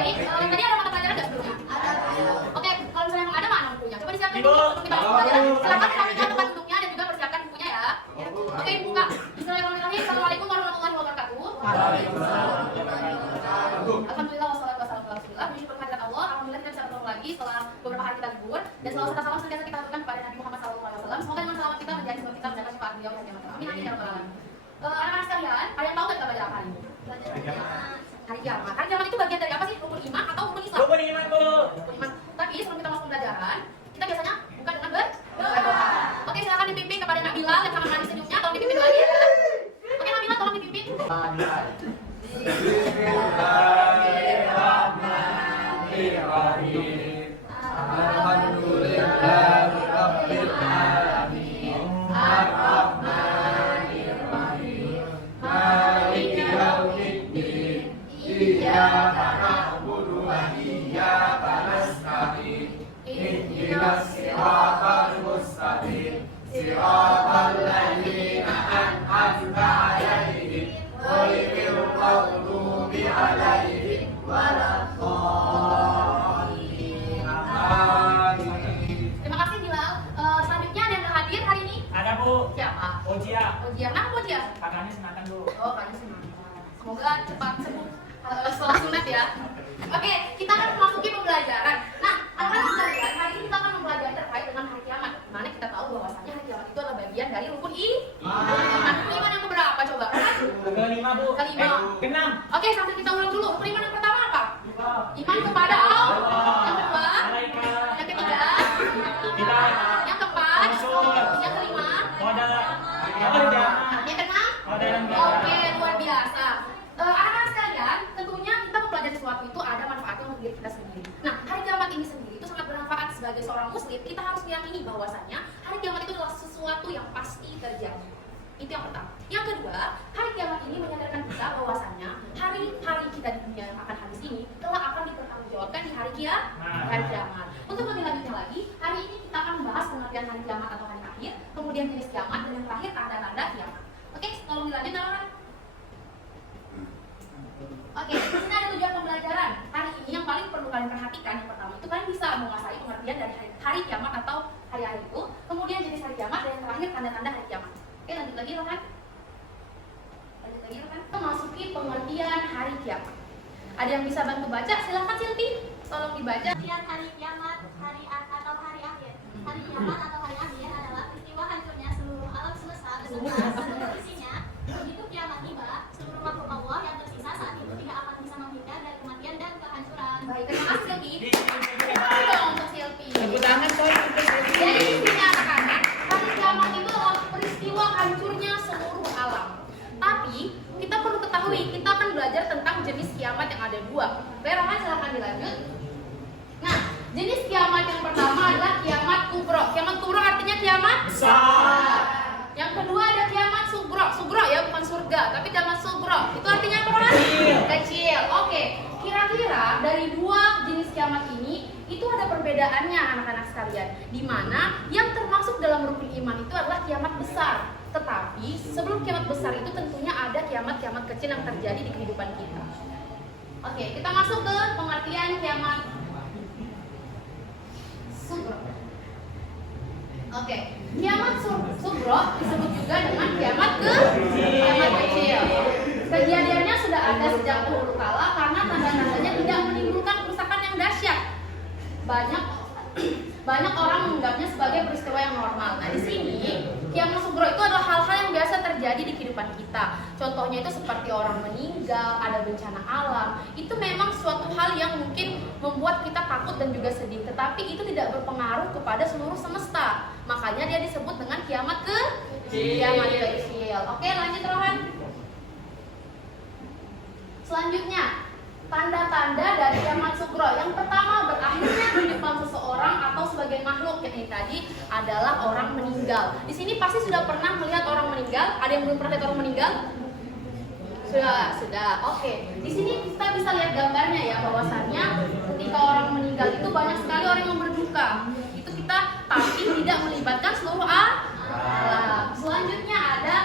Baik, tadi ada mata pelajaran nggak sebelumnya? Oke, kalau misalnya yang ada mana bukunya? Coba disiapkan dulu untuk kita masuk pelajaran. Silakan sampaikan tempat duduknya dan juga persiapkan bukunya ya. Oke, buka. Bismillahirrahmanirrahim. Assalamualaikum warahmatullahi wabarakatuh. Alhamdulillah wassalatu wassalamu ala rasulillah. Bersyukur kehadirat Allah. Alhamdulillah kita bisa bertemu lagi setelah beberapa hari kita libur dan selalu serta salam senantiasa kita haturkan kepada Nabi Muhammad SAW. Semoga dengan selamat kita menjadi sebab kita menjaga syafaat beliau dan kiamat. Amin amin ya rabbal alamin. Anak-anak sekalian, ada yang tahu nggak kita belajar apa hari ini? Hari kiamat. Hari kiamat itu bagian dari apa sih? Rukun iman atau rukun Islam? Rukun iman, Bu. Rukun iman. Tapi sebelum kita masuk pembelajaran, kita biasanya buka dengan berdoa. Oke, silakan dipimpin kepada Nak Bilal yang sangat manis senyumnya. Tolong dipimpin lagi. Oke, Nak Bilal tolong dipimpin. Bismillahirrahmanirrahim. Alhamdulillahirabbil alamin. Arrahmanirrahim. Maliki yaumiddin. Iyyaka na'budu wa iyyaka nasta'in. Ihdinas siratal mustaqim. Siratal ladzina an'amta 'alaihim ghairil maghdubi 'alaihim waladdallin. Amin. Terima kasih Bilal. Selanjutnya ada yang hadir hari ini? Ada, Bu. Siapa? Ojia. Ojia. Nah, Ojia. Kakaknya sunatan, Bu. Oh, kalian senang. Semoga cepat sembuh setelah sunat ya. Oke, kita akan memasuki pembelajaran. Nah, anak-anak sekalian, hari ini kita akan mempelajari terkait dengan hari kiamat. Dimana kita tahu bahwasanya hari kiamat itu adalah bagian dari rukun iman. Rukun iman yang keberapa coba? Kelima, Bu. Kelima. Keenam. Oke, sambil kita ulang dulu. Rukun iman yang pertama apa? Iman kepada Allah. Yang kedua? Malaikat. Yang ketiga? Kita. Yang keempat? Rasul. Yang kelima? Modal. Apa Yang keenam? Modal. Oke, luar biasa. Anak-anak sekalian, tentunya kita mempelajari sesuatu itu ada manfaatnya untuk diri kita sendiri. Nah, hari kiamat ini sendiri itu sangat bermanfaat sebagai seorang muslim. Kita harus meyakini bahwasannya hari kiamat itu adalah sesuatu yang pasti terjadi. Itu yang pertama. Yang kedua, hari kiamat ini menyadarkan kita bahwasannya hari-hari kita di dunia yang akan habis ini telah akan dipertanggungjawabkan di hari kiamat. Untuk lebih lanjutnya lagi, hari ini kita akan membahas pengertian hari kiamat atau hari akhir, kemudian jenis kiamat, dan yang terakhir tanda-tanda kiamat. Oke, tolong dilanjut teman-teman. Oke, di sini ada tujuan pembelajaran. Hari ini yang paling perlu kalian perhatikan, yang pertama itu kalian bisa menguasai pengertian dari hari kiamat atau hari akhir itu, kemudian jenis hari kiamat, dan yang terakhir tanda-tanda hari kiamat. Oke, lanjut lagi rekan. Kita masuki pengertian hari kiamat. Ada yang bisa bantu baca? Silahkan Silvi, tolong dibaca. Pengertian hari kiamat, atau hari akhir. Hari kiamat atau hari akhir adalah peristiwa hancurnya seluruh alam semesta beserta seluruh isinya. Begitu kiamat tiba, seluruh makhluk Allah yang tersisa saat itu tidak akan bisa menghindar dari kematian dan kehancuran. Baik, terima kasih Silvi. Terima kasih dong untuk Silvi. Tepuk tangan, Boy. Jadi di sini anak-anak, hari kiamat itu adalah peristiwa hancurnya seluruh alam. Tapi kita perlu ketahui, kita akan belajar tentang jenis kiamat yang ada dua. Oke, Rohan silahkan dilanjut. Nah, jenis kiamat yang pertama adalah kiamat kubro. Kiamat kubro artinya kiamat Besar. Yang kedua ada kiamat sugro. Sugro ya, bukan surga, tapi kiamat sugro. Itu artinya apa, Rohan? Kecil. Oke. Kira-kira dari dua jenis kiamat ini itu ada perbedaannya anak-anak sekalian. Di mana yang termasuk dalam rukun iman itu adalah kiamat besar. Tetapi sebelum kiamat besar itu tentunya ada kiamat-kiamat kecil yang terjadi di kehidupan kita. Oke, kita masuk ke pengertian kiamat sugro. Oke, kiamat sugro disebut juga dengan kiamat kecil. Kejadiannya sudah ada sejak dahulu kala karena tanda-tandanya tidak menimbulkan kerusakan yang dahsyat. Banyak orang menganggapnya sebagai peristiwa yang normal. Nah, di sini kiamat sugro itu adalah hal-hal yang biasa terjadi di kehidupan kita. Contohnya itu seperti orang meninggal, ada bencana alam. Itu memang suatu hal yang mungkin membuat kita takut dan juga sedih, tetapi itu tidak berpengaruh kepada seluruh semesta. Makanya dia disebut dengan kiamat kecil. Oke, lanjut Rohan. Selanjutnya, tanda-tanda dari kiamat sugro. Yang pertama, berakhirnya kehidupan seseorang atau sebagai makhluk. Yang tadi adalah orang meninggal. Di sini pasti sudah pernah melihat orang meninggal. Ada yang belum pernah lihat orang meninggal? Sudah. Oke. Di sini kita bisa lihat gambarnya ya, bahwasannya ketika orang meninggal itu banyak sekali orang yang berduka. Itu kita tapi tidak melibatkan seluruh alam. Selanjutnya ada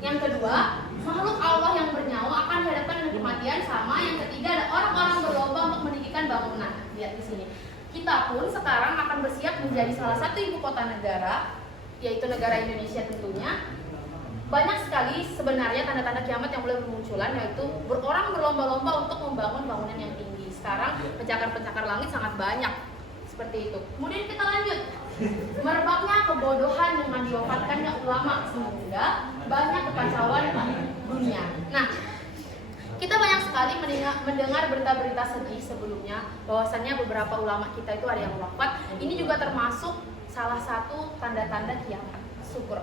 yang kedua, makhluk Allah yang bernyawa akan dihadapkan dengan kematian. Sama yang ketiga ada orang-orang bangunan. Lihat di sini. Kita pun sekarang akan bersiap menjadi salah satu ibu kota negara, yaitu negara Indonesia tentunya. Banyak sekali sebenarnya tanda-tanda kiamat yang mulai bermunculan, yaitu orang berlomba-lomba untuk membangun bangunan yang tinggi. Sekarang pencakar-pencakar langit sangat banyak seperti itu. Kemudian kita lanjut. Merebaknya kebodohan dengan diwafatkannya ulama sehingga banyak kekacauan di dunia. Nah, kita banyak sekali mendengar berita-berita sedih sebelumnya bahwasannya beberapa ulama kita itu ada yang wafat. Ini juga termasuk salah satu tanda-tanda kiamat. Syukur.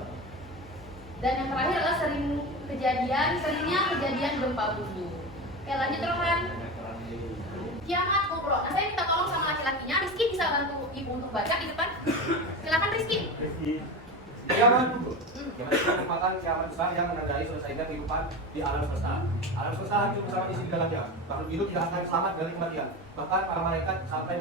Dan yang terakhir adalah seringnya kejadian gempa bumi. Oke, lanjut Rohan. Kiamat kubro. Nah, saya minta tolong sama laki-lakinya. Rizky bisa bantu ibu untuk baca di depan. Silakan Rizky. Kiamat kubur. Kiamat itu merupakan kiamat besar yang menandai selesainya kehidupan di alam semesta. Alam semesta hidup bersama isi di dalamnya. Makhluk hidup tidak akan selamat dari kematian. Bahkan para malaikat sampai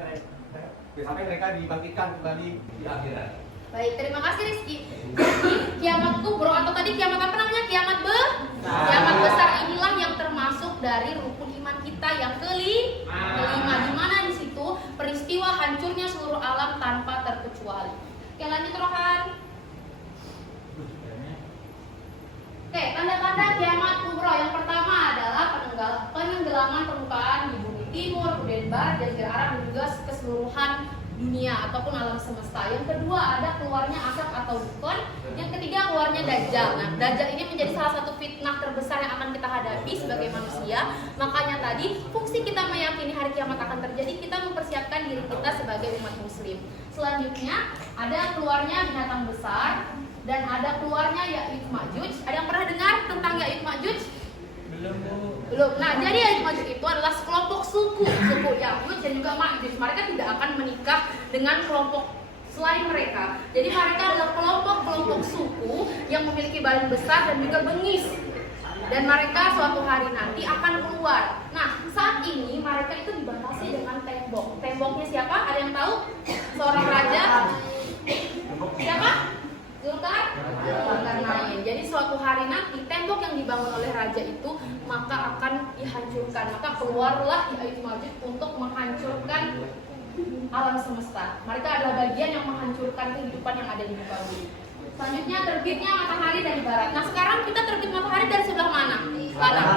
mereka dibangkitkan kembali di akhirat. Baik, terima kasih Rizky. Jadi kiamat kubro atau tadi kiamat apa namanya? Kiamat besar inilah yang termasuk dari rukun iman kita yang kelima. Di mana di situ peristiwa hancurnya seluruh alam tanpa terkecuali. Oke, lanjut Rohan. Oke, tanda-tanda kiamat kubro yang pertama adalah penenggelaman permukaan di bumi timur, kemudian barat, jazirah Arab dan juga keseluruhan dunia ataupun alam semesta. Yang kedua ada keluarnya asap atau dukun. Yang ketiga keluarnya dajjal. Nah, dajjal ini menjadi salah satu fitnah terbesar yang akan kita hadapi sebagai manusia. Makanya tadi fungsi kita meyakini hari kiamat akan terjadi, kita mempersiapkan diri kita sebagai umat muslim. Selanjutnya ada keluarnya binatang besar dan ada keluarnya Ya'juj Ma'juj. Ada yang pernah dengar tentang Ya'juj Ma'juj? Belum. Nah, jadi Ya'juj Ma'juj itu adalah sekelompok suku Ya'juj dan juga Ma'juj. Mereka tidak akan menikah dengan kelompok selain mereka. Jadi mereka adalah kelompok suku yang memiliki badan besar dan juga bengis. Dan mereka suatu hari nanti akan keluar. Nah, saat ini mereka itu dibatasi dengan tembok. Temboknya siapa? Ada yang tahu? Seorang raja. Siapa? Zulkarnain. Jadi suatu hari nanti tembok yang dibangun oleh raja itu maka akan dihancurkan. Maka keluarlah Ya'juj Ma'juj untuk menghancurkan alam semesta. Mereka adalah bagian yang menghancurkan kehidupan yang ada di muka bumi. Selanjutnya terbitnya matahari dari barat. Nah, sekarang kita terbit matahari dari sebelah mana? Barat.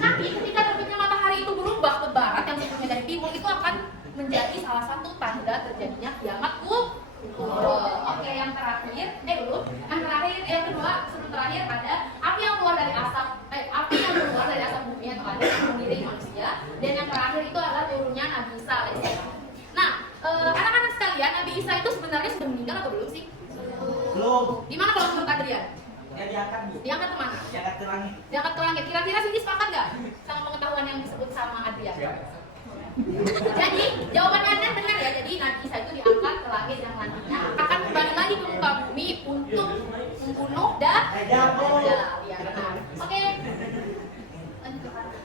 Nanti ketika terbitnya matahari itu berubah ke barat yang sebelumnya dari timur, itu akan menjadi salah satu tanda terjadinya kiamat kubro. Oke, yang terakhir, yang kedua, sebelum terakhir ada api yang keluar dari asap bumi atau ada yang mengiringi manusia. Dan yang terakhir itu adalah turunnya Nabi Isa alaihissalam. Nah, anak-anak sekalian, Nabi Isa itu sebenarnya sudah meninggal atau belum sih? Belum. Gimana kalau menurut Adrian? Ya diangkat, Bu. Diangkat kemana? Diangkat ke langit. Diangkat ke langit. Kira-kira Cindy sepakat nggak sama pengetahuan yang disebut sama Adrian? Jadi jawabannya Anda benar ya. Jadi Nabi Isa itu diangkat ke langit yang nantinya akan kembali lagi ke muka bumi untuk membunuh Dajjal. Ya, benar. Oke.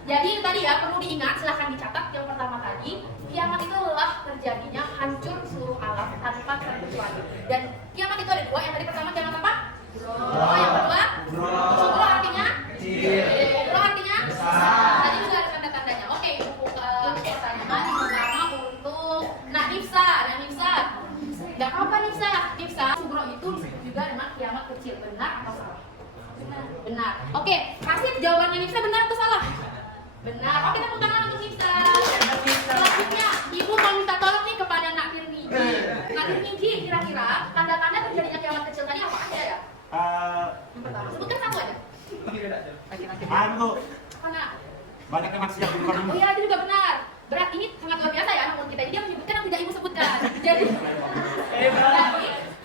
Jadi itu tadi ya, perlu diingat, silahkan dicatat. Yang pertama tadi, kiamat itu adalah terjadinya hancur seluruh alam tanpa terkecuali. Dan kiamat itu ada dua. Yang tadi pertama kiamat apa? Yang kedua? Kubro artinya? Kubro artinya? Tadi juga ada tanda-tandanya. Oke, pertanyaan yang pertama untuk Nifsa. Gak apa-apa Nifsa. Kubro itu disebut juga dengan kiamat kecil. Benar atau salah? Benar. Oke, kasih jawabannya Nifsa, benar atau salah? Benar. Oke, tepuk tangan untuk Nifsa. Selanjutnya, Ibu mau minta tolong nih kepada Nak Nirmiji. Nak Nirmiji, kira-kira tanda-tanda terjadinya kiamat kecil tadi apa aja ya? Yang pertama, sebutkan satu aja. Mana? Banyak maksiat di depan. Oh iya, itu juga benar. Berat, ini sangat luar biasa ya anak kita. Dia menyebutkan yang tidak Ibu sebutkan. Jadi,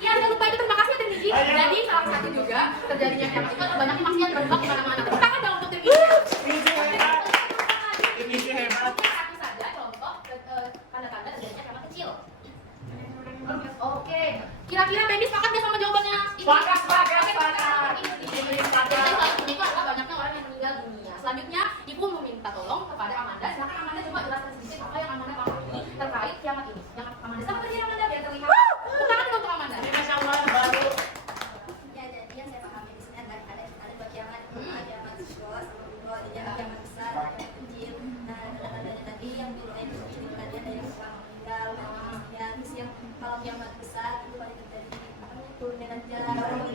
ya jangan lupa itu, terima kasih Nirmiji. Jadi salah satu juga terjadinya kiamat itu adalah banyak maksiat berbak di mana-mana. Tepuk tangan dong untuk Nirmiji. Satu saja contoh tanda-tanda terjadinya kiamat kecil. Oke. Kira-kira Benny sepakat nggak sama jawabannya? Sepakat. Itu adalah banyaknya orang yang meninggal dunia. Selanjutnya, Ibu meminta tolong kepada Amanda. Silakan Amanda coba jelaskan sedikit apa yang Amanda pahami terkait kiamat ini. Yang Amanda sama berdiri Amanda biar terlihat. Tangan untuk Amanda. Masya Allah, baru. Ya, jadi yang saya pahami di sini ada dua kiamat, kiamat sughra sama kubro. Jadi kiamat besar, kiamat kecil. Nah, tanda-tandanya tadi yang dulu itu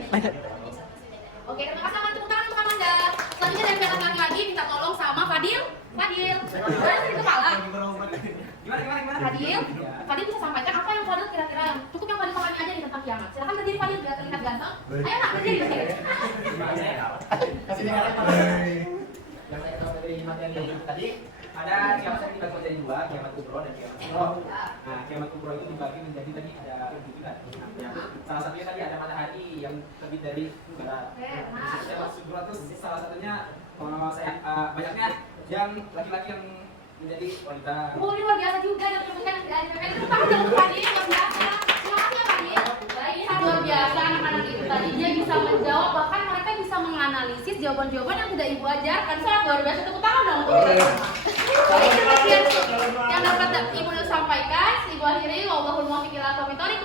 Oke, terima kasih Amanda. Tepuk tangan untuk Amanda. Selanjutnya dari pihak laki-laki minta tolong sama Fadil. Fadil, Fadil di kepala. Gimana? Fadil, Fadil bisa sampaikan apa yang Fadil kira-kira yang cukup yang Fadil pahami aja nih tentang kiamat. Silakan berdiri Fadil biar terlihat ganteng. Ayo nak berdiri berdiri. Kasih dengar Yang saya tahu dari materi yang tadi ada kiamat yang dibagi menjadi dua, kiamat kubro dan kiamat kubro. Nah, kiamat kubro itu dibagi menjadi tadi ada 7 bulan. Ya, salah satunya tadi ada matahari yang terbit dari barat. Kiamat kubro itu salah satunya banyaknya yang laki-laki yang menjadi wanita. Oh, ini luar biasa juga dan bukan dari PPN itu tahu dong Fadil luar biasa. Terima kasih ya Fadil. Baik, luar biasa anak-anak itu tadi dia bisa menjawab, bahkan mereka bisa menganalisis jawaban-jawaban yang tidak ibu ajarkan. Sangat luar biasa, tepuk tangan dong. Baik, demikian yang dapat ibu sampaikan. Ibu akhiri wallahul muwaffiq ila aqwamit thoriq.